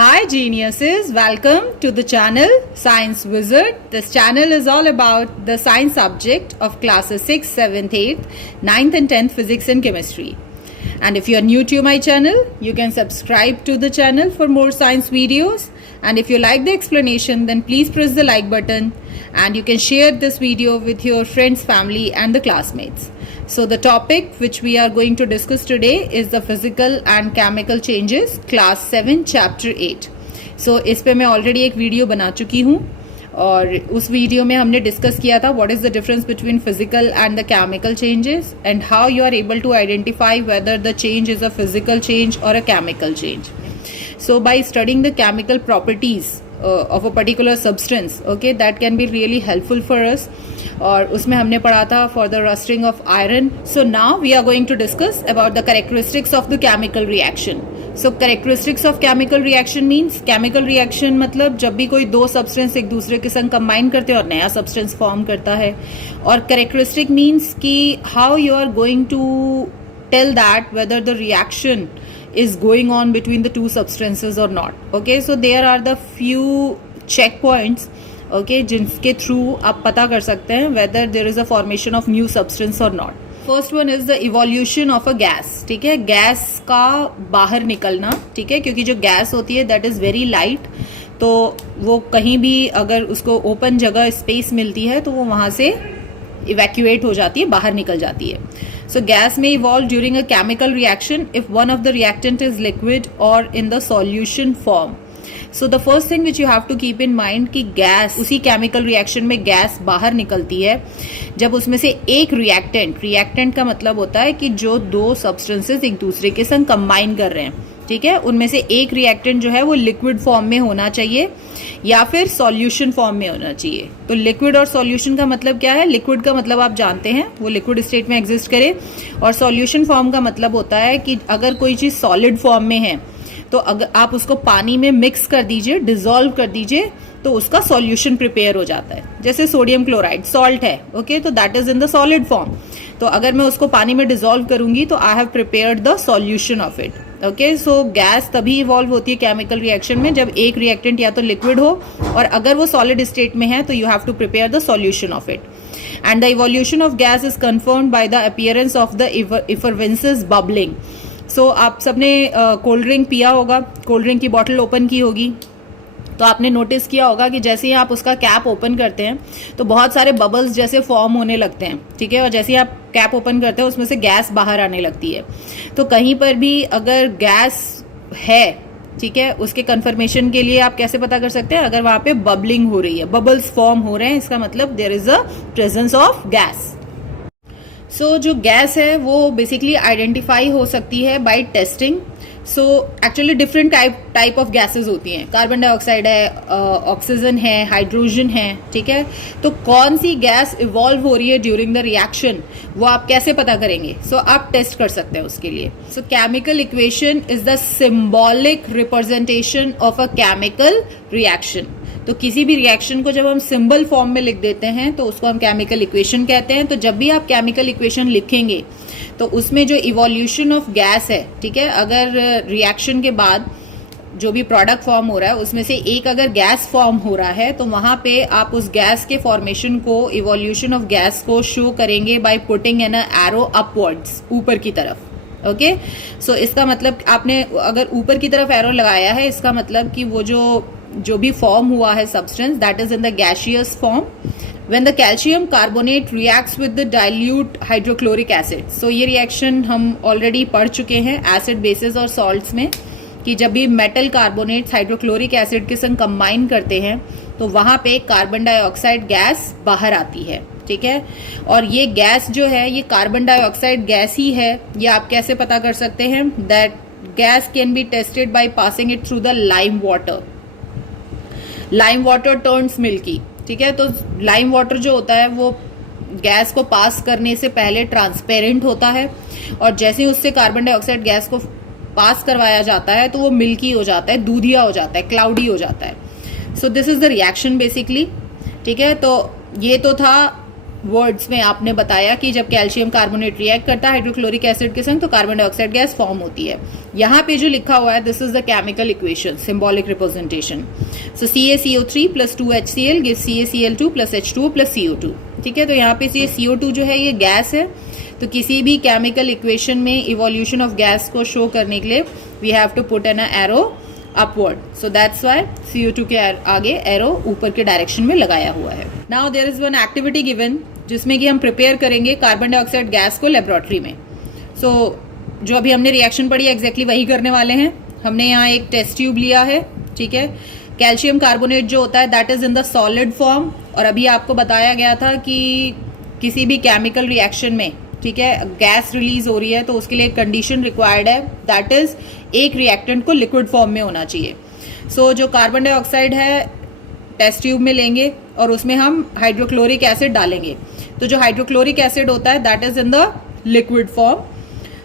Hi geniuses, welcome to the channel Science Wizard. This channel is all about the science subject of classes 6th, 7th, 8th, 9th and 10th physics and chemistry. And if you are new to my channel, you can subscribe to the channel for more science videos. And if you like the explanation, then please press the like button and you can share this video with your friends, family and the classmates. So the topic which we are going to discuss today is the physical and chemical changes, class 7 chapter 8. So इस पे मैं already एक video बना चुकी हूँ और उस video में हमने डिस्कस किया था what is the difference between physical and the chemical changes and how you are able to identify whether the change is a physical change or a chemical change. So by studying the chemical properties of a particular substance, okay, that can be really helpful for us. और उसमें हमने पढ़ा था for the rusting of iron. So now we are going to discuss about the characteristics of the chemical reaction. So characteristics of chemical reaction means chemical reaction मतलब जब भी कोई दो substance एक दूसरे के संग combine करते हैं और नया substance form करता है. और characteristic means कि how you are going to tell that whether the reaction is going on between the two substances or not. Okay, so there are the few checkpoints, okay, जिनके through आप पता कर सकते हैं whether there is a formation of new substance or not. First one is the evolution of a gas. ठीक है, gas का बाहर निकलना, ठीक है, क्योंकि जो गैस होती है that is very light, तो वो कहीं भी अगर उसको ओपन जगह स्पेस मिलती है तो वो वहाँ से इवैक्यूएट हो जाती है, बाहर निकल जाती है. So gas may evolve during a chemical reaction if one of the reactant is liquid or in the solution form. So the first thing which you have to keep in mind कि gas उसी chemical reaction में gas बाहर निकलती है जब उसमें से एक रिएक्टेंट का मतलब होता है कि जो दो सब्सटेंसेस एक दूसरे के संग कंबाइन कर रहे हैं, ठीक है, उनमें से एक रिएक्टेंट जो है वो लिक्विड फॉर्म में होना चाहिए या फिर सॉल्यूशन फॉर्म में होना चाहिए. तो लिक्विड और सॉल्यूशन का मतलब क्या है? लिक्विड का मतलब आप जानते हैं वो लिक्विड स्टेट में एग्जिस्ट करे और सॉल्यूशन फॉर्म का मतलब होता है कि अगर कोई चीज़ सॉलिड फॉर्म में है तो अगर आप उसको पानी में मिक्स कर दीजिए, डिसॉल्व कर दीजिए, तो उसका सॉल्यूशन प्रिपेयर हो जाता है. जैसे सोडियम क्लोराइड सॉल्ट है, ओके, तो that is in the solid form. तो अगर मैं उसको पानी में डिसॉल्व करूंगी तो I have prepared the solution of it. Okay, so gas तभी इवॉल्व होती है केमिकल रिएक्शन में जब एक रिएक्टेंट या तो लिक्विड हो और अगर वो सॉलिड स्टेट में है तो you have to prepare the solution of it. And the evolution of gas is confirmed by the appearance of the effervescence bubbling. So आप सबने कोल्ड ड्रिंक पिया होगा, कोल्ड ड्रिंक की बॉटल ओपन की होगी तो आपने नोटिस किया होगा कि जैसे ही आप उसका कैप ओपन करते हैं तो बहुत सारे बबल्स जैसे फॉर्म होने लगते हैं, ठीक है, और जैसे ही आप कैप ओपन करते हैं उसमें से गैस बाहर आने लगती है. तो कहीं पर भी अगर गैस है, ठीक है, उसके कंफर्मेशन के लिए आप कैसे पता कर सकते हैं? अगर वहां पे बबलिंग हो रही है, बबल्स फॉर्म हो रहे हैं, इसका मतलब there is a presence of gas. So जो गैस है वो बेसिकली आइडेंटिफाई हो सकती है by testing. So actually different type of gases होती हैं. कार्बन डाइऑक्साइड है, ऑक्सीजन है, हाइड्रोजन है, ठीक है. तो कौन सी गैस इवॉल्व हो रही है ड्यूरिंग द रिएक्शन वो आप कैसे पता करेंगे? सो आप टेस्ट कर सकते हैं उसके लिए. सो chemical equation is the symbolic representation of a chemical reaction. तो किसी भी रिएक्शन को जब हम सिंबल फॉर्म में लिख देते हैं तो उसको हम केमिकल इक्वेशन कहते हैं. तो जब भी आप केमिकल इक्वेशन लिखेंगे तो उसमें जो इवोल्यूशन ऑफ गैस है, ठीक है, अगर रिएक्शन के बाद जो भी प्रोडक्ट फॉर्म हो रहा है उसमें से एक अगर गैस फॉर्म हो रहा है तो वहां पे आप उस गैस के फॉर्मेशन को, इवोल्यूशन ऑफ गैस को शो करेंगे by putting an arrow upwards, ऊपर की तरफ. ओके, सो इसका मतलब आपने अगर ऊपर की तरफ एरो लगाया है इसका मतलब कि वो जो भी फॉर्म हुआ है substance that is in the gaseous form. When the calcium carbonate reacts with the dilute hydrochloric acid. So ये रिएक्शन हम ऑलरेडी पढ़ चुके हैं एसिड बेसिस और सॉल्ट्स में कि जब भी मेटल कार्बोनेट्स हाइड्रोक्लोरिक एसिड के संग कंबाइन करते हैं तो वहाँ पे कार्बन डाइऑक्साइड गैस बाहर आती है, ठीक है. और ये गैस जो है ये कार्बन डाइऑक्साइड गैस ही है. ये आप कैसे पता कर सकते हैं? That gas can be tested by passing it through the lime water. Lime water turns milky, ठीक है. तो लाइम वाटर जो होता है वो गैस को पास करने से पहले ट्रांसपेरेंट होता है और जैसे ही उससे कार्बन डाइऑक्साइड गैस को पास करवाया जाता है तो वो मिल्की हो जाता है, दूधिया हो जाता है, क्लाउडी हो जाता है. So this is the reaction basically, ठीक है. तो ये तो था वर्ड्स में आपने बताया कि जब कैल्शियम कार्बोनेट रिएक्ट करता है हाइड्रोक्लोरिक एसिड के संग तो कार्बन डाइऑक्साइड गैस फॉर्म होती है। यहाँ पे जो लिखा हुआ है this is the chemical equation, symbolic representation. So CaCO3 + 2HCl gives CaCl2 + H2O + CO2। ठीक है, तो यहाँ पे ये CO2 जो है ये गैस है, तो किसी भी केमिकल इक्वेशन में इवोल्यूशन ऑफ गैस को शो करने के लिए we have to put an arrow upward, so that's why CO2 के आगे एरो ऊपर के डायरेक्शन में लगाया हुआ है। Now there is one activity given जिसमें कि हम प्रिपेयर करेंगे कार्बन डाइऑक्साइड गैस को लेबोरेटरी में। सो जो अभी हमने रिएक्शन पढ़ी है एग्जैक्टली वही करने वाले हैं। हमने यहाँ एक टेस्ट ट्यूब लिया है, ठीक है। कैल्शियम कार्बोनेट जो होता है that is in the solid form, और अभी आपको बताया गया था कि किसी भी केमिकल रिएक्शन में, ठीक है, गैस रिलीज हो रही है तो उसके लिए एक कंडीशन रिक्वायर्ड है, दैट इज एक रिएक्टेंट को लिक्विड फॉर्म में होना चाहिए। सो जो कार्बन डाइऑक्साइड है टेस्ट ट्यूब में लेंगे और उसमें हम हाइड्रोक्लोरिक एसिड डालेंगे। तो जो हाइड्रोक्लोरिक एसिड होता है that is in the liquid form.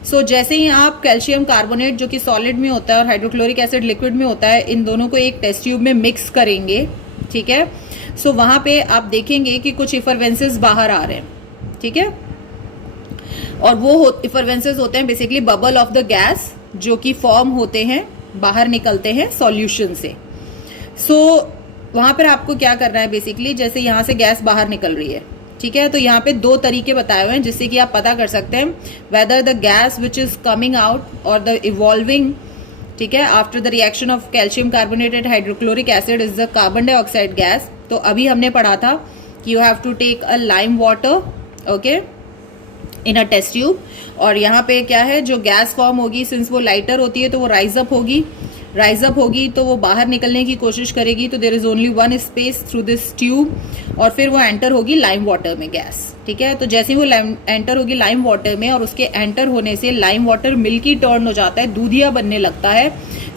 So जैसे ही आप कैल्शियम कार्बोनेट जो कि सॉलिड में होता है और हाइड्रोक्लोरिक एसिड लिक्विड में होता है, इन दोनों को एक टेस्ट ट्यूब में मिक्स करेंगे, ठीक है। सो वहां पे आप देखेंगे कि कुछ इफरवेंसेस बाहर आ रहे हैं, ठीक है, और वो इफरवेंसेस होते हैं basically bubble of the gas जो कि फॉर्म होते हैं, बाहर निकलते हैं सॉल्यूशन से। सो वहां पर आपको क्या करना है बेसिकली, जैसे यहाँ से गैस बाहर निकल रही है, ठीक है, तो यहाँ पे दो तरीके बताए हुए हैं जिससे कि आप पता कर सकते हैं whether the gas which is coming out और द इवॉल्विंग, ठीक है, after the reaction of calcium carbonated hydrochloric acid is the carbon dioxide gas. तो अभी हमने पढ़ा था कि you have to take a lime water, okay, in a test tube, और यहाँ पे क्या है जो गैस फॉर्म होगी, सिंस वो लाइटर होती है तो वो राइज अप होगी तो वो बाहर निकलने की कोशिश करेगी, तो there is only one space through this tube, और फिर वो एंटर होगी लाइम वाटर में गैस, ठीक है। तो जैसे ही वो एंटर होगी लाइम वाटर में और उसके एंटर होने से लाइम वाटर मिल्की टर्न हो जाता है, दूधिया बनने लगता है।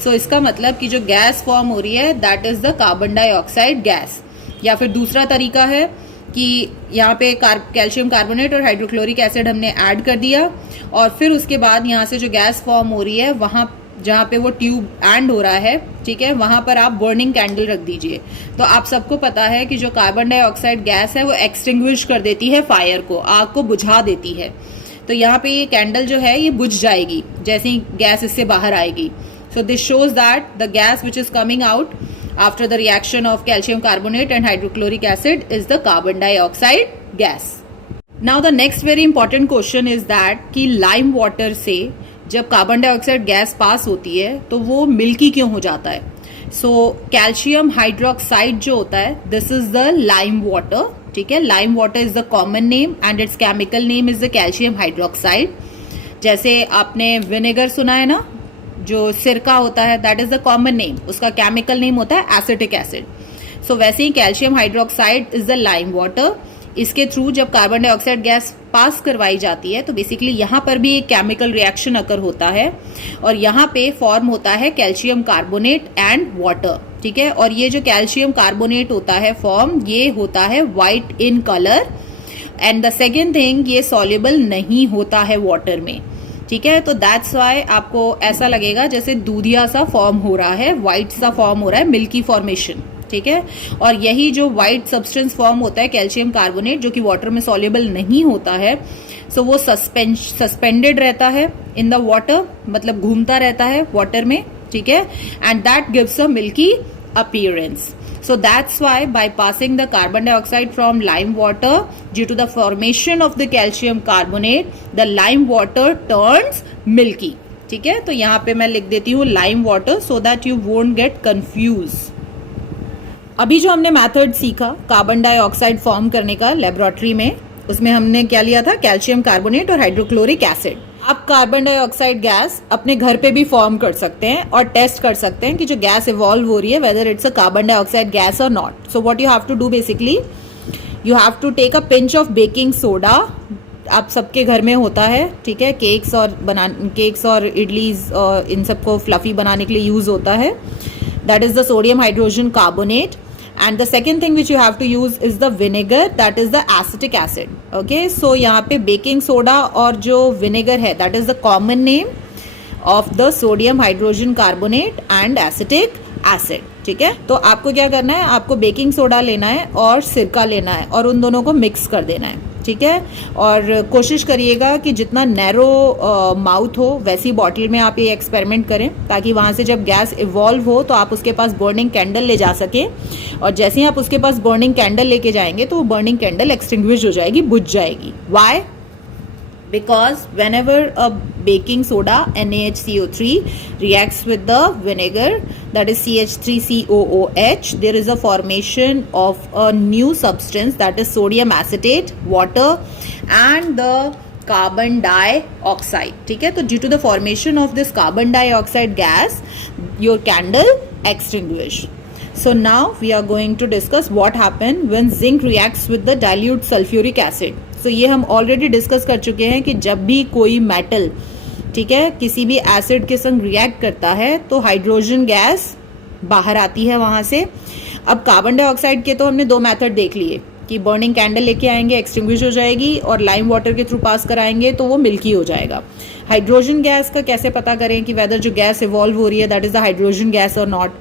सो इसका मतलब कि जो गैस फॉर्म हो रही है that is the carbon dioxide gas. या फिर दूसरा तरीका है कि यहाँ पे कैल्शियम कार्बोनेट और हाइड्रोक्लोरिक एसिड हमने ऐड कर दिया और फिर उसके बाद यहाँ से जो गैस फॉर्म हो रही है वहाँ जहाँ पे वो ट्यूब एंड हो रहा है, ठीक है, वहां पर आप बर्निंग कैंडल रख दीजिए। तो आप सबको पता है कि जो कार्बन डाइऑक्साइड गैस है वो एक्सटिंग्विश कर देती है फायर को, आग को बुझा देती है। तो यहाँ पे ये कैंडल जो है ये बुझ जाएगी जैसे ही गैस इससे बाहर आएगी। So this shows that the gas which is coming out after the reaction of calcium carbonate and hydrochloric acid is the carbon dioxide gas. Now the next very important question is that कि lime water से जब carbon dioxide gas पास होती है तो वो milky क्यों हो जाता है। सो कैल्शियम हाइड्रोक्साइड जो होता है this is the lime water, ठीक है। Lime water is the common name and it's chemical name is the calcium hydroxide. जैसे आपने विनेगर सुना है ना, जो सिरका होता है that is the common name, उसका केमिकल नेम होता है एसिटिक एसिड। सो वैसे ही calcium hydroxide is the lime water. इसके थ्रू जब कार्बन डाइऑक्साइड गैस पास करवाई जाती है तो बेसिकली यहाँ पर भी एक केमिकल रिएक्शन अकर होता है और यहाँ पे फॉर्म होता है कैल्शियम कार्बोनेट एंड वाटर, ठीक है। और ये जो कैल्शियम कार्बोनेट होता है फॉर्म, ये होता है white in colour and the second thing ये सॉल्युबल नहीं होता है वाटर में, ठीक है। तो दैट्स वाई आपको ऐसा लगेगा जैसे दूधिया सा फॉर्म हो रहा है, व्हाइट सा फॉर्म हो रहा है, मिल्की फॉर्मेशन, ठीक है। और यही जो व्हाइट सब्सटेंस फॉर्म होता है कैल्शियम कार्बोनेट जो कि वाटर में सॉल्युबल नहीं होता है, सो वो सस्पेंडेड रहता है इन द वाटर, मतलब घूमता रहता है वाटर में, ठीक है, and that gives a milky appearance. So that's why by passing the carbon dioxide from lime water due to the formation of the calcium carbonate, the lime water turns milky, ठीक है। तो यहाँ पे मैं लिख देती हूँ lime water so that you won't get confused। अभी जो हमने मेथड सीखा कार्बन डाइऑक्साइड फॉर्म करने का लेबोरेटरी में, उसमें हमने क्या लिया था, कैल्शियम कार्बोनेट और हाइड्रोक्लोरिक एसिड। आप कार्बन डाइऑक्साइड गैस अपने घर पे भी फॉर्म कर सकते हैं और टेस्ट कर सकते हैं कि जो गैस इवॉल्व हो रही है whether it's a carbon dioxide gas और not. So what you have to do basically, you have to take a pinch of baking soda. आप सबके घर में होता है, ठीक है, केक्स और इडलीज और इन सबको फ्लफी बनाने के लिए यूज होता है। That is the sodium hydrogen carbonate. And the second thing which you have to use is the vinegar, that is the acetic acid, okay। So यहाँ पे baking soda और जो vinegar है that is the common name of the sodium hydrogen carbonate and acetic acid, ठीक है। तो आपको क्या करना है, आपको बेकिंग सोडा लेना है और सिरका लेना है और उन दोनों को मिक्स कर देना है। ठीक है। और कोशिश करिएगा कि जितना नैरो माउथ हो वैसी बॉटल में आप ये एक्सपेरिमेंट करें, ताकि वहाँ से जब गैस इवॉल्व हो तो आप उसके पास बर्निंग कैंडल ले जा सकें, और जैसे ही आप उसके पास बर्निंग कैंडल लेके जाएंगे तो वो बर्निंग कैंडल एक्सटिंग्विश हो जाएगी, बुझ जाएगी। Y? Because whenever a baking soda NaHCO3 reacts with the vinegar, that is CH3COOH, there is a formation of a new substance, that is sodium acetate, water and the carbon dioxide. ठीक है, तो due to the formation of this carbon dioxide gas, your candle extinguish. So now we are going to discuss what happens when zinc reacts with the dilute sulfuric acid. So ये हम already discuss कर चुके हैं कि जब भी कोई metal, ठीक है, किसी भी एसिड के संग रिएक्ट करता है तो हाइड्रोजन गैस बाहर आती है वहां से। अब कार्बन डाइऑक्साइड के तो हमने दो मेथड देख लिए कि बर्निंग कैंडल लेके आएंगे, एक्सटिंग्विश हो जाएगी, और लाइम वाटर के थ्रू पास कराएंगे तो वो मिल्की हो जाएगा। हाइड्रोजन गैस का कैसे पता करें कि वेदर जो गैस इवॉल्व हो रही है that is the hydrogen gas और नॉट।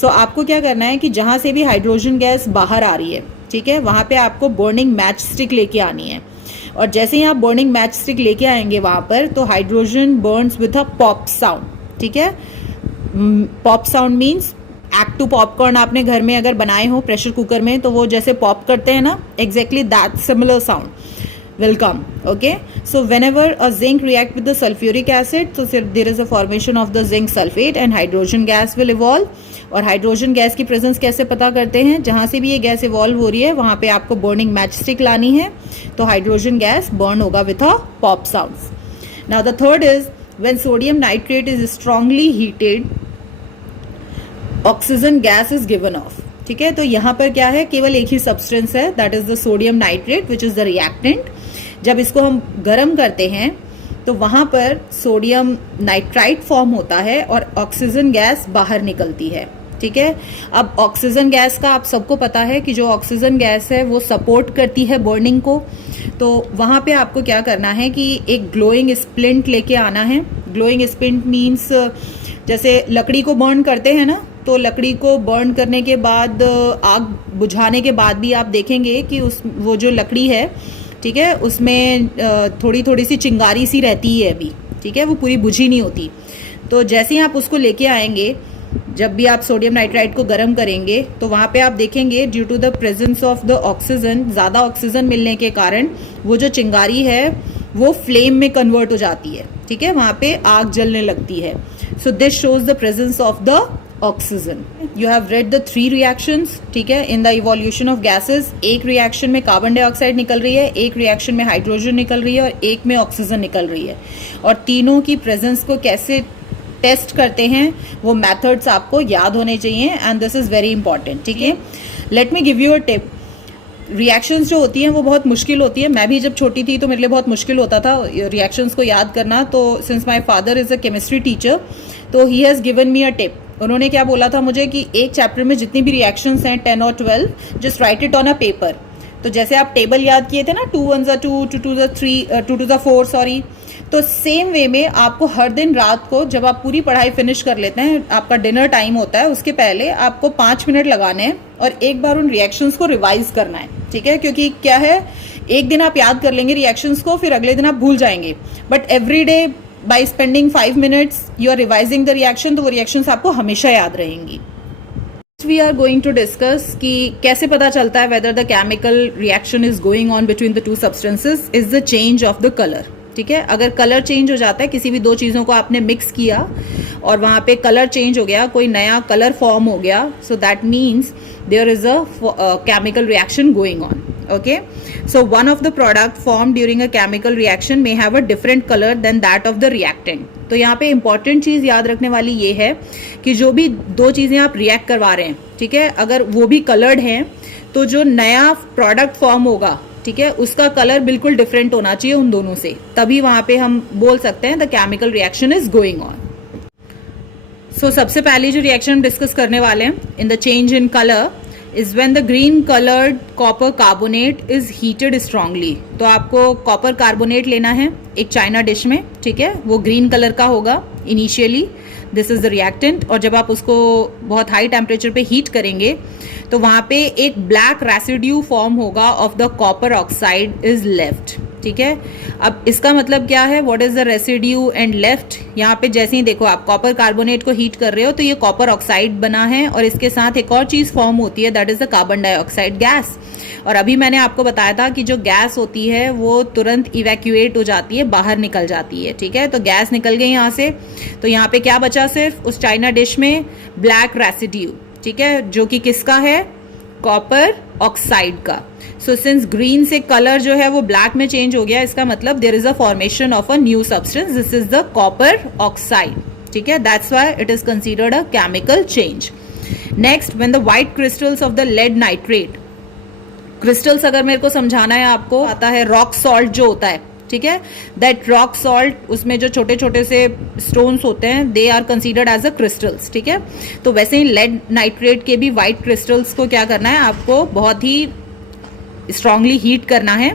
सो आपको क्या करना है कि जहां से भी हाइड्रोजन गैस बाहर आ रही है, ठीक है, वहां पे आपको बर्निंग मैच स्टिक लेके आनी है, और जैसे ही आप बर्निंग मैच स्टिक लेके आएंगे वहां पर तो hydrogen burns with a pop sound. ठीक है, pop sound means act to popcorn आपने घर में अगर बनाए हो प्रेशर कुकर में तो वो जैसे पॉप करते हैं ना, exactly that similar sound will come. Okay, so whenever a zinc react with the sulfuric acid, so there is a formation of the zinc sulfate and hydrogen gas will evolve. और hydrogen gas की presence कैसे पता करते हैं? जहां से भी ये गैस इवॉल्व हो रही है वहां पे आपको बर्निंग मैच स्टिक लानी है, तो हाइड्रोजन गैस बर्न होगा with a pop sounds. Now the third is when sodium nitrate is strongly heated, oxygen gas is given of. ठीक है, तो यहाँ पर क्या है, केवल एक ही सब्सटेंस है, that is the sodium nitrate which is the reactant. जब इसको हम गर्म करते हैं तो वहां पर सोडियम नाइट्राइट फॉर्म होता है और ऑक्सीजन गैस बाहर निकलती है. ठीक है, अब ऑक्सीजन गैस का आप सबको पता है कि जो ऑक्सीजन गैस है वो सपोर्ट करती है बर्निंग को. तो वहां पे आपको क्या करना है कि एक ग्लोइंग स्प्लिंट लेके आना है. ग्लोइंग स्प्लिंट मीन्स जैसे लकड़ी को बर्न करते हैं ना, तो लकड़ी को बर्न करने के बाद, आग बुझाने के बाद भी आप देखेंगे कि वो जो लकड़ी है, ठीक है, उसमें थोड़ी थोड़ी सी चिंगारी सी रहती है अभी. ठीक है, वो पूरी बुझी नहीं होती. तो जैसे ही आप उसको लेके आएंगे, जब भी आप सोडियम नाइट्राइट को गर्म करेंगे तो वहाँ पे आप देखेंगे due to the presence of the oxygen, ज़्यादा ऑक्सीजन मिलने के कारण वो जो चिंगारी है वो फ्लेम में कन्वर्ट हो जाती है. ठीक है, वहाँ पे आग जलने लगती है. So this shows the presence of the oxygen. You have read the 3 reactions. ठीक है, in the evolution of gases. एक रिएक्शन में कार्बन डाइऑक्साइड निकल रही है, एक रिएक्शन में हाइड्रोजन निकल रही है और एक में ऑक्सीजन निकल रही है. और तीनों की प्रेजेंस को कैसे टेस्ट करते हैं वो मेथड्स आपको याद होने चाहिए, and this is very important. ठीक है, let me give you a tip. Reactions जो होती हैं वो बहुत मुश्किल होती है. मैं भी जब छोटी थी तो मेरे लिए बहुत मुश्किल होता था रिएक्शंस को याद करना. तो since my father is a chemistry teacher, तो he has given me a tip. उन्होंने क्या बोला था मुझे कि एक चैप्टर में जितनी भी रिएक्शंस हैं 10 और 12, just right it on a paper. तो जैसे आप टेबल याद किए थे ना, 2 1 2, 2 2 3, 2 2 4, सॉरी. तो सेम वे में आपको हर दिन रात को जब आप पूरी पढ़ाई फिनिश कर लेते हैं, आपका डिनर टाइम होता है, उसके पहले आपको 5 मिनट लगाने हैं और एक बार उन रिएक्शंस को रिवाइज करना है. ठीक है, क्योंकि क्या है, एक दिन आप याद कर लेंगे रिएक्शंस को, फिर अगले दिन आप भूल जाएंगे. But every day by spending 5 minutes you are revising the reaction, तो वो रिएक्शंस आपको हमेशा याद रहेंगी. We are going to discuss कि कैसे पता चलता है whether the chemical reaction is going on between the two substances is the change of the color. ठीक है, अगर कलर चेंज हो जाता है, किसी भी दो चीज़ों को आपने मिक्स किया और वहाँ पे कलर चेंज हो गया, कोई नया कलर फॉर्म हो गया, so that means there is a chemical reaction going on. Okay, so one of the product formed during a chemical reaction may have a different color than that of the reactant. तो यहाँ पे important चीज़ याद रखने वाली ये है कि जो भी दो चीज़ें आप रिएक्ट करवा रहे हैं, ठीक है, अगर वो भी कलर्ड हैं तो जो नया प्रोडक्ट फॉर्म होगा, ठीक है, उसका कलर बिल्कुल डिफरेंट होना चाहिए उन दोनों से, तभी वहाँ पे हम बोल सकते हैं the chemical reaction is going on. So सबसे पहले जो रिएक्शन हम डिस्कस करने वाले हैं in the change in colour is when the green colored copper carbonate is heated strongly. तो आपको कॉपर कार्बोनेट लेना है एक चाइना डिश में. ठीक है, वो ग्रीन कलर का होगा initially, this is the reactant, और जब आप उसको बहुत हाई टेम्परेचर पे हीट करेंगे तो वहाँ पे एक ब्लैक रेसिड्यू फॉर्म होगा of the copper oxide is left, ठीक है। अब इसका मतलब क्या है, what is the residue and left, यहाँ पे जैसे ही देखो आप कॉपर कार्बोनेट को हीट कर रहे हो तो ये कॉपर ऑक्साइड बना है, और इसके साथ एक और चीज फॉर्म होती है, that is the carbon dioxide gas. और अभी मैंने आपको बताया था कि जो गैस होती है वो तुरंत इवैक्यूएट हो जाती है, बाहर निकल जाती है, ठीक है। तो गैस निकल गई यहाँ से, तो यहाँ पे क्या बचा, सिर्फ उस चाइना डिश में ब्लैक रेसिड्यू, ठीक है, जो कि किसका है, कॉपर ऑक्साइड का। सो सिंस ग्रीन से कलर जो है वो ब्लैक में चेंज हो गया, इसका मतलब there is a formation of a new substance, this is the copper oxide, ठीक है। That's why it is considered a chemical change. Next, when the white crystals of the lead nitrate, crystals अगर मेरे को समझाना है आपको, आता है रॉक सॉल्ट जो होता है, ठीक है, दैट रॉक सॉल्ट, उसमें जो छोटे छोटे से स्टोन्स होते हैं, they are considered as a crystals, ठीक है। तो वैसे ही लेड नाइट्रेट के भी व्हाइट क्रिस्टल्स को क्या करना है, आपको बहुत ही स्ट्रांगली हीट करना है।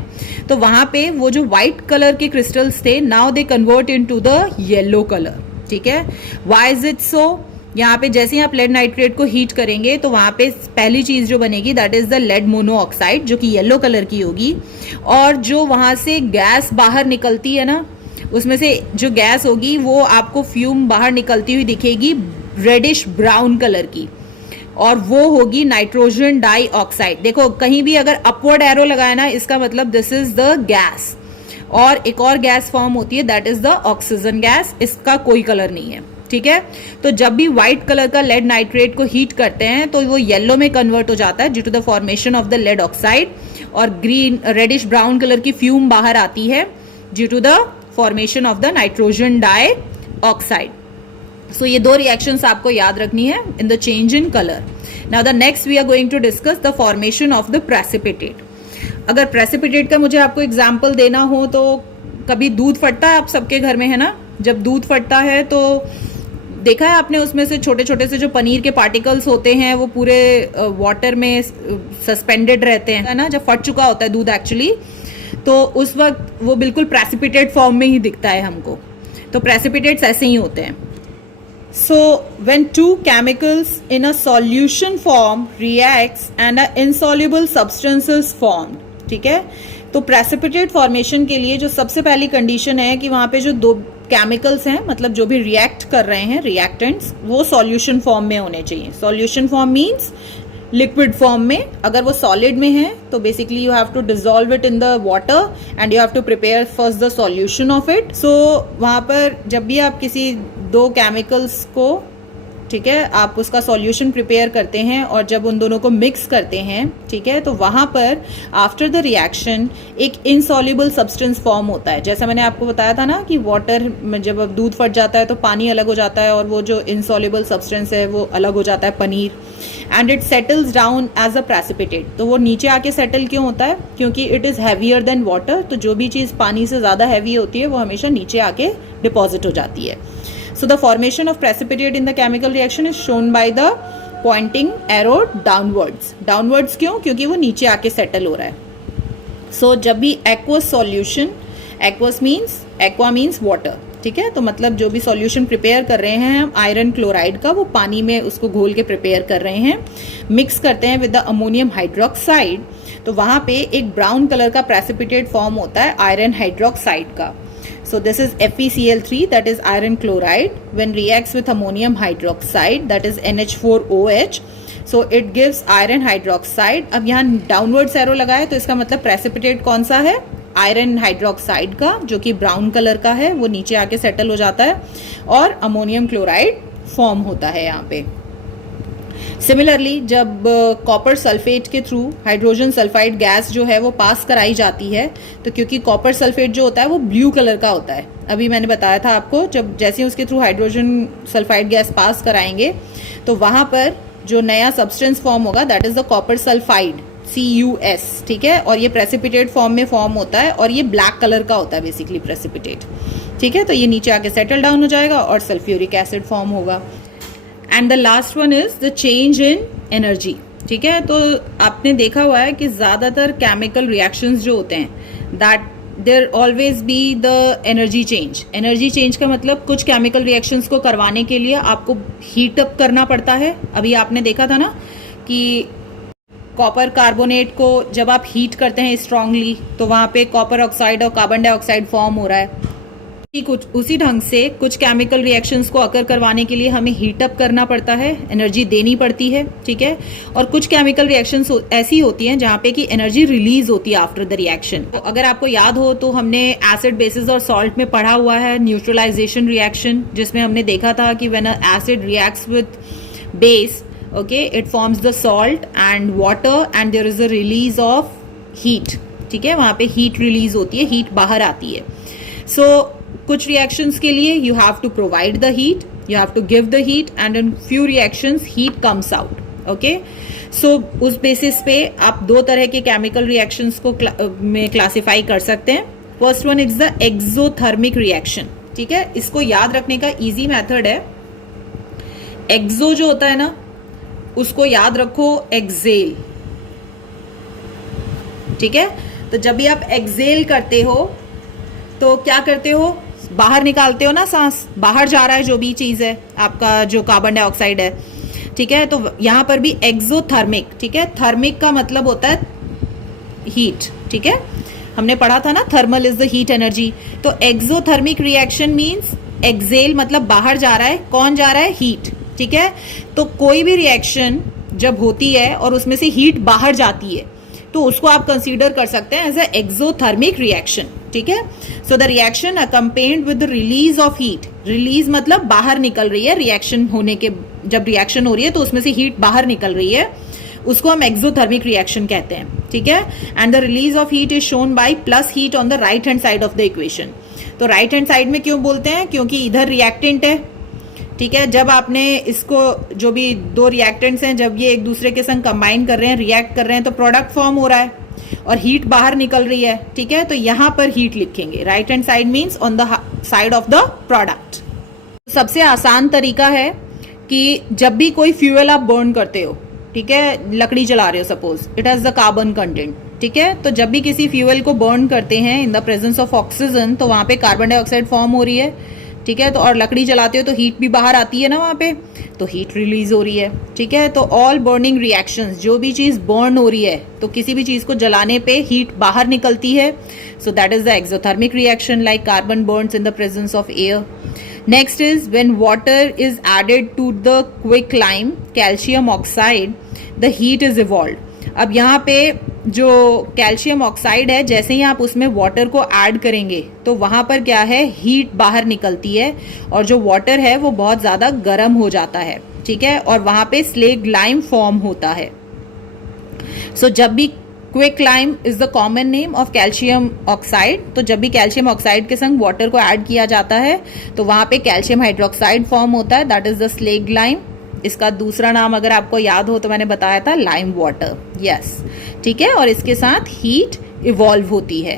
तो वहां पे वो जो व्हाइट कलर के क्रिस्टल्स थे, now they convert into the yellow colour, ठीक है। व्हाई इज इट सो, यहाँ पे जैसे ही आप लेड नाइट्रेट को हीट करेंगे तो वहां पे पहली चीज जो बनेगी that is the lead monoxide, जो कि येलो कलर की होगी, और जो वहां से गैस बाहर निकलती है ना, उसमें से जो गैस होगी वो आपको फ्यूम बाहर निकलती हुई दिखेगी रेडिश ब्राउन कलर की, और वो होगी नाइट्रोजन डाइऑक्साइड। देखो कहीं भी अगर अपवर्ड एरो लगाए ना, इसका मतलब दिस इज द गैस। और एक और गैस फॉर्म होती है that is the oxygen gas, इसका कोई कलर नहीं है, ठीक है। तो जब भी व्हाइट कलर का लेड नाइट्रेट को हीट करते हैं तो वो येलो में कन्वर्ट हो जाता है due to the formation of the lead oxide, और ग्रीन रेडिश ब्राउन कलर की फ्यूम बाहर आती है due to the formation of the nitrogen dioxide. So ये दो रिएक्शंस आपको याद रखनी है in the change in colour. Now the next we are going to discuss the formation of the precipitate. अगर प्रेसिपिटेट का मुझे आपको एग्जाम्पल देना हो तो कभी दूध फटता है, आप सबके घर में है ना, जब दूध फटता है तो देखा है आपने, उसमें से छोटे छोटे से जो पनीर के पार्टिकल्स होते हैं वो पूरे वाटर में सस्पेंडेड रहते हैं, है ना, जब फट चुका होता है दूध एक्चुअली, तो उस वक्त वो बिल्कुल प्रेसिपिटेट फॉर्म में ही दिखता है हमको। तो प्रेसिपिटेट्स ऐसे ही होते हैं। So when two chemicals in a solution form reacts and an insoluble substance is formed, ठीक है। तो प्रेसिपिटेट फॉर्मेशन के लिए जो सबसे पहली कंडीशन है कि वहां पे जो दो केमिकल्स हैं, मतलब जो भी रिएक्ट कर रहे हैं रिएक्टेंट्स, वो सॉल्यूशन फॉर्म में होने चाहिए। Solution form means liquid form में। अगर वो सॉलिड में है तो basically you have to dissolve it in the water and you have to prepare first the solution of it. So वहां पर जब भी आप किसी दो केमिकल्स को, ठीक है, आप उसका सॉल्यूशन प्रिपेयर करते हैं और जब उन दोनों को मिक्स करते हैं, ठीक है, तो वहां पर आफ्टर द रिएक्शन एक इनसॉल्युबल सब्सटेंस फॉर्म होता है। जैसा मैंने आपको बताया था ना कि वाटर में जब दूध फट जाता है तो पानी अलग हो जाता है और वो जो इनसॉल्युबल सब्सटेंस है वो अलग हो जाता है, paneer, and it settles down as a precipitate. तो वो नीचे आके सेटल क्यों होता है, क्योंकि it is heavier than water. तो जो भी चीज पानी से ज्यादा हैवी होती है वो हमेशा नीचे आके डिपॉजिट हो जाती है। So the formation of precipitate in the chemical reaction is shown by the pointing arrow downwards. Downwards क्यों? क्योंकि वो नीचे आके सेटल हो रहा है। So जब भी aqueous solution, aqueous means, aqua means water, ठीक है, तो मतलब जो भी सॉल्यूशन प्रिपेयर कर रहे हैं हम आयरन क्लोराइड का, वो पानी में उसको घोल के प्रिपेयर कर रहे हैं, मिक्स करते हैं विद द अमोनियम हाइड्रोक्साइड, तो वहां पे एक ब्राउन कलर का प्रेसिपिटेट फॉर्म होता है आयरन हाइड्रोक्साइड का। So this is FeCl3, that is iron chloride, when reacts with ammonium hydroxide, that is NH4OH, so it gives iron hydroxide। अब यहाँ डाउनवर्ड एरो लगाए तो इसका मतलब प्रेसिपिटेट कौन सा है, आयरन हाइड्रोक्साइड का, जो कि ब्राउन कलर का है, वो नीचे आके सेटल हो जाता है और अमोनियम क्लोराइड फॉर्म होता है यहाँ पे। सिमिलरली जब कॉपर सल्फेट के थ्रू हाइड्रोजन सल्फाइड गैस जो है वो पास कराई जाती है, तो क्योंकि कॉपर सल्फेट जो होता है वो ब्लू कलर का होता है, अभी मैंने बताया था आपको, जब जैसे ही उसके through hydrogen sulphide gas pass कराएंगे तो वहां पर जो नया सब्सटेंस फॉर्म होगा that is the copper sulphide, CuS, ठीक है, और ये प्रेसिपिटेट फॉर्म में फॉर्म होता है और ये ब्लैक कलर का होता है बेसिकली प्रेसिपिटेट, ठीक है। तो ये नीचे आके सेटल डाउन हो जाएगा और सल्फ्यूरिक एसिड फॉर्म होगा। And the last one is the change in energy, ठीक है। तो आपने देखा हुआ है कि ज्यादातर केमिकल रिएक्शंस जो होते हैं that there always be the energy change. Energy change का मतलब कुछ केमिकल रिएक्शंस को करवाने के लिए आपको हीट अप करना पड़ता है. अभी आपने देखा था ना कि कॉपर कार्बोनेट को जब आप हीट करते हैं स्ट्रांगली तो वहाँ पे कॉपर ऑक्साइड और कार्बन डाइऑक्साइड फॉर्म हो रहा है. कुछ उसी ढंग से कुछ केमिकल रिएक्शंस को अकर करवाने के लिए हमें हीट अप करना पड़ता है, एनर्जी देनी पड़ती है. ठीक है. और कुछ केमिकल रिएक्शंस ऐसी होती हैं जहाँ पे कि एनर्जी रिलीज होती है आफ्टर द रिएक्शन. तो अगर आपको याद हो तो हमने एसिड बेसिस और सॉल्ट में पढ़ा हुआ है न्यूट्रलाइजेशन रिएक्शन, जिसमें हमने देखा था कि when acid reacts with base, okay, it forms the salt and water and there is a release of heat. ठीक है, वहां पे हीट रिलीज होती है, हीट बाहर आती है. सो कुछ रिएक्शंस के लिए you have to provide the heat, you have to give the heat and in few reactions heat comes out. Okay, so उस बेसिस पे आप दो तरह के केमिकल रिएक्शंस को में क्लासिफाई कर सकते हैं. First one is the exothermic reaction. ठीक है, इसको याद रखने का इजी मेथड है. एक्सो जो होता है ना, उसको याद रखो एक्सेल. ठीक है, तो जब भी आप एक्सेल करते हो तो क्या करते हो, बाहर निकालते हो ना सांस, बाहर जा रहा है जो भी चीज है, आपका जो कार्बन डाइऑक्साइड है. ठीक है, तो यहां पर भी एक्सोथर्मिक. ठीक है, थर्मिक का मतलब होता है हीट. ठीक है, हमने पढ़ा था ना thermal is the heat energy. तो एक्सोथर्मिक रिएक्शन मींस एक्सेल मतलब बाहर जा रहा है. कौन जा रहा है? हीट. ठीक है, तो कोई भी रिएक्शन जब होती है और उसमें से हीट बाहर जाती है तो उसको आप कंसीडर कर सकते हैं एज अ एक्सोथर्मिक रिएक्शन. ठीक है, so the reaction accompanied with the release of heat. Release मतलब बाहर निकल रही है रिएक्शन होने के, जब रिएक्शन हो रही है तो उसमें से हीट बाहर निकल रही है, उसको हम एक्सोथर्मिक रिएक्शन कहते हैं. ठीक है, and the release of heat is shown by plus heat on the right hand side of the equation. तो राइट हैंड साइड में क्यों बोलते हैं? क्योंकि इधर रिएक्टेंट है. ठीक है, जब आपने इसको, जो भी दो रिएक्टेंट्स हैं, जब ये एक दूसरे के संग कंबाइन कर रहे हैं, रिएक्ट कर रहे हैं, तो प्रोडक्ट फॉर्म हो रहा है और हीट बाहर निकल रही है. ठीक है, तो यहां पर हीट लिखेंगे. Right hand side means on the side of the product. सबसे आसान तरीका है कि जब भी कोई फ्यूल आप बर्न करते हो, ठीक है, लकड़ी जला रहे हो, suppose it has the carbon content. ठीक है, तो जब भी किसी फ्यूल को बर्न करते हैं in the presence of oxygen, तो वहां पे कार्बन डाइऑक्साइड फॉर्म हो रही है. ठीक है, तो और लकड़ी जलाते हो तो हीट भी बाहर आती है ना वहां पे, तो हीट रिलीज हो रही है. ठीक है, तो ऑल बर्निंग रिएक्शंस, जो भी चीज बर्न हो रही है, तो किसी भी चीज को जलाने पे हीट बाहर निकलती है. So that is the exothermic reaction, like carbon burns in the presence of air. Next is when water is added to the quick lime calcium oxide, the heat is evolve. अब यहाँ पे जो calcium oxide है, जैसे ही आप उसमें water को ऐड करेंगे तो वहां पर क्या है, हीट बाहर निकलती है और जो वाटर है वो बहुत ज्यादा गर्म हो जाता है. ठीक है, और वहां पे स्लेग लाइम फॉर्म होता है. सो जब भी quick lime is the common name of calcium oxide, तो जब भी कैल्शियम ऑक्साइड के संग वाटर को ऐड किया जाता है तो वहां पे कैल्शियम हाइड्रोक्साइड फॉर्म होता है, that is the slaked lime. इसका दूसरा नाम अगर आपको याद हो तो मैंने बताया था लाइम वाटर. यस, ठीक है, और इसके साथ हीट इवॉल्व होती है.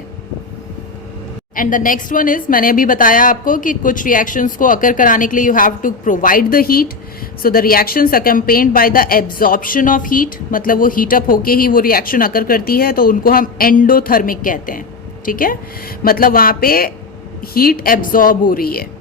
And the next one is, मैंने अभी बताया आपको कि कुछ रिएक्शंस को अकर कराने के लिए you have to provide the heat. So the reactions accompanied by the absorption of heat, मतलब वो हीट अप होके ही वो रिएक्शन अकर करती है, तो उनको हम एंडोथर्मिक कहते हैं. ठीक है, मतलब वहां पे हीट एब्जॉर्ब हो रही है.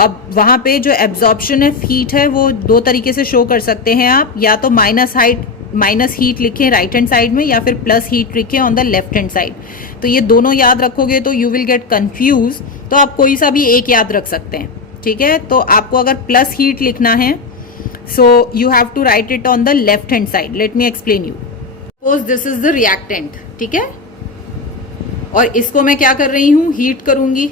अब वहां पे जो एब्जॉर्प्शन ऑफ हीट है वो दो तरीके से शो कर सकते हैं आप, या तो माइनस हीट लिखें राइट हैंड साइड में, या फिर प्लस हीट लिखें on the left hand side. तो ये दोनों याद रखोगे तो यू विल गेट कंफ्यूज, तो आप कोई सा भी एक याद रख सकते हैं. ठीक है, तो आपको अगर प्लस हीट लिखना है, so you have to write it on the left hand side. Let me explain you. Suppose this is the reactant. ठीक है, और इसको मैं क्या कर रही हूं, हीट करूंगी,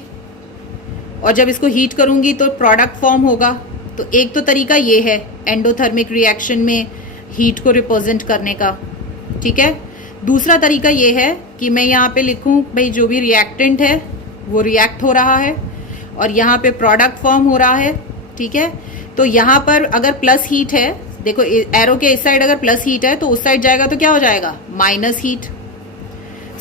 और जब इसको हीट करूंगी तो प्रोडक्ट फॉर्म होगा. तो एक तो तरीका ये है एंडोथर्मिक रिएक्शन में हीट को रिप्रेजेंट करने का. ठीक है, दूसरा तरीका ये है कि मैं यहाँ पे लिखूं, भाई जो भी रिएक्टेंट है वो रिएक्ट हो रहा है और यहाँ पे प्रोडक्ट फॉर्म हो रहा है. ठीक है, तो यहाँ पर अगर प्लस हीट है, देखो एरो के इस साइड अगर प्लस हीट है तो उस साइड जाएगा तो क्या हो जाएगा, माइनस हीट.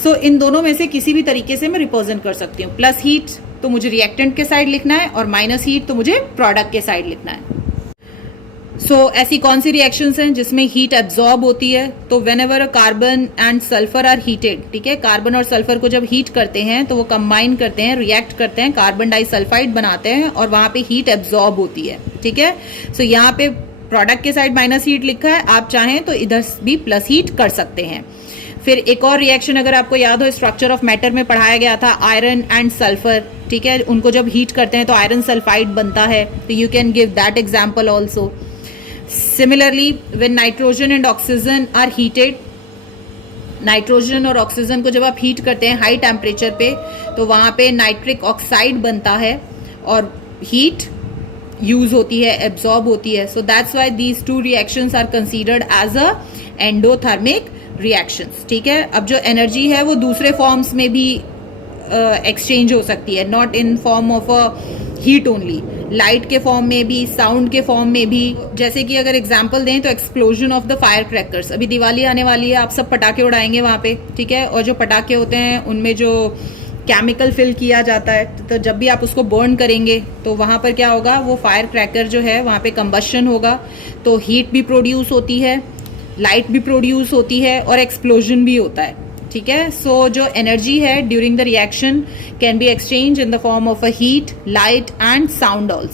सो इन दोनों में से किसी भी तरीके से मैं रिप्रेजेंट कर सकती हूँ. प्लस हीट तो मुझे रिएक्टेंट के साइड लिखना है और माइनस हीट तो मुझे प्रोडक्ट के साइड लिखना है. सो ऐसी कौन सी रिएक्शंस हैं जिसमें हीट एब्जॉर्ब होती है? तो whenever carbon and sulphur are heated, ठीक है, कार्बन और सल्फर को जब हीट करते हैं तो वो कंबाइन करते हैं, रिएक्ट करते हैं, कार्बन डाइसल्फाइड बनाते हैं और वहां पे हीट एब्जॉर्ब होती है, ठीक है। सो यहाँ पे प्रोडक्ट के साइड माइनस हीट लिखा है, आप चाहें तो इधर भी प्लस हीट कर सकते हैं। फिर एक और रिएक्शन अगर आपको याद हो, स्ट्रक्चर ऑफ मैटर में पढ़ाया गया था, आयरन एंड सल्फर, ठीक है, उनको जब हीट करते हैं तो आयरन सल्फाइड बनता है, तो you can give that example also. Similarly when nitrogen and oxygen are heated, nitrogen और ऑक्सीजन को जब आप हीट करते हैं हाई टेम्परेचर पे तो वहां पे नाइट्रिक ऑक्साइड बनता है और हीट यूज होती है, एब्जॉर्ब होती है। So that's why these two reactions are considered as a endothermic reactions, ठीक है। अब जो एनर्जी है वो दूसरे फॉर्म्स में भी एक्सचेंज हो सकती है, not in form of a heat only, light के फॉर्म में भी, साउंड के फॉर्म में भी। जैसे कि अगर एग्जांपल दें तो explosion of the fire crackers, अभी दिवाली आने वाली है, आप सब पटाखे उड़ाएंगे वहां पे, ठीक है, और जो पटाखे होते हैं उनमें जो केमिकल फिल किया जाता है, तो जब भी आप उसको बर्न करेंगे तो वहां पर क्या होगा, वो फायर क्रैकर जो है वहां पे कंबशन होगा, तो हीट भी प्रोड्यूस होती है, लाइट भी प्रोड्यूस होती है और एक्सप्लोजन भी होता है, ठीक है। सो जो एनर्जी है during the reaction can be exchange in the form of a heat, light and sound also.